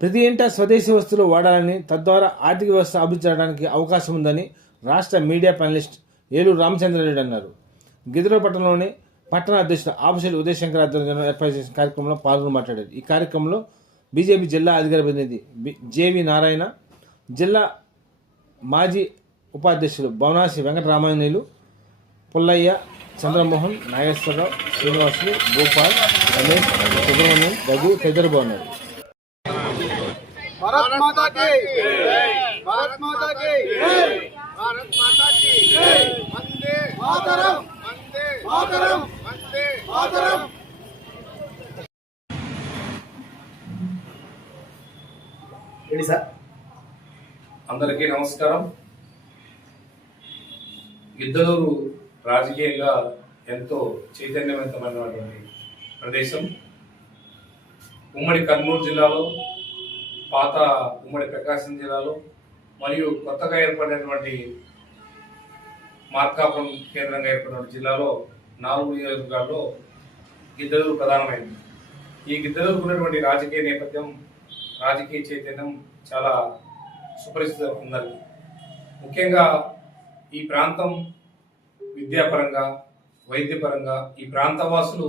ప్రతి ఇంటా స్వదేశీ వస్తువులు వాడాలని తద్వారా ఆర్థిక వ్యవస్థ అభివృద్ధి అవకాశం ఉందని రాష్ట్ర మీడియా ప్యానలిస్ట్ ఏలూరు రామచంద్రారెడ్డి అన్నారు. గిద్దరు పట్టణంలోని పట్టణ అధ్యక్షుడు ఆపుశెల్లి ఉదయశంకర్ ఆధ్వర్యంలో ఏర్పాటు చేసిన కార్యక్రమంలో పాల్గొని మాట్లాడారు. ఈ కార్యక్రమంలో బీజేపీ జిల్లా అధికార ప్రతినిధి జేవి నారాయణ జిల్లా మాజీ ఉపాధ్యక్షులు భవనాసి వెంకటరామాయణులు పుల్లయ్య చంద్రమోహన్ నాగేశ్వరరావు శ్రీనివాసులు భూపాల్ రమేష్ సుబ్రహ్మణ్యం రఘు తదితరులు బాగున్నారు भारत అందరికీ నమస్కారం. ఇద్దరు రాజకీయంగా ఎంతో చైతన్యవంతమైనటువంటి ప్రదేశం. ఉమ్మడి కర్నూలు జిల్లాలో పాత ఉమ్మడి ప్రకాశం జిల్లాలో మరియు కొత్తగా ఏర్పడినటువంటి మార్కాపురం కేంద్రంగా ఏర్పడిన జిల్లాలో నాలుగు నియోజకవర్గాల్లో గిద్దలూరు ప్రధానమైంది. ఈ గిద్దలూరుకు ఉన్నటువంటి రాజకీయ నేపథ్యం రాజకీయ చైతన్యం చాలా సుపరిచితం అందరికీ ముఖ్యంగా ఈ ప్రాంతం విద్యాపరంగా వైద్యపరంగా ఈ ప్రాంతవాసులు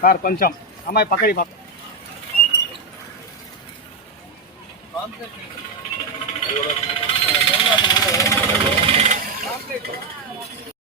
సార్ కొంచెం అమ్మాయి పక్కడి పక్క. కాన్సెప్ట్